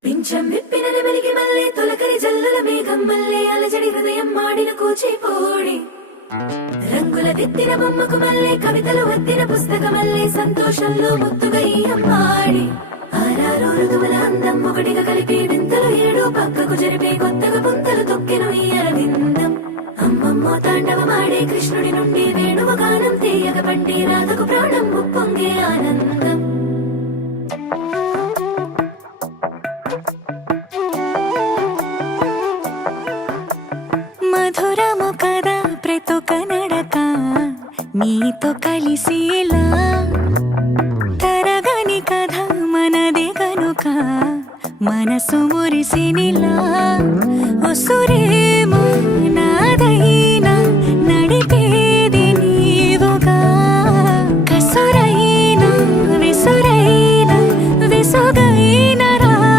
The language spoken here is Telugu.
పింఛం విప్పిన నెమలికి మల్లె తొలకరి జల్లుల మేఘం మల్లె అలజడి హృదయం మాడిన కూచిపోడి రంగుల దిద్దిన బొమ్మకు మల్లె కవితలు వద్దిన పుస్తక మల్లె సంతోషంలో ముద్దుగా ఈ అమ్మాడి ఆరారు ఋతువుల అందం ఒకటిగా కలిపి వింతలు ఏడు పక్కకు జరిపే కొత్తగా పుంతలు తొక్కెను ఈ అరవిందం అమ్మమ్మో తాండవమాడే కృష్ణుడి నుండి వేణువ గానం తీయగ పండి రాధకు ప్రాణం ఉప్పొంగే ఆనందం మధురము కదా ప్రతొక నడక నీతో కలిసేలా తరగని కథ మనదే కనుక మనసు మురిసినిలా ఉసురేమో నాదై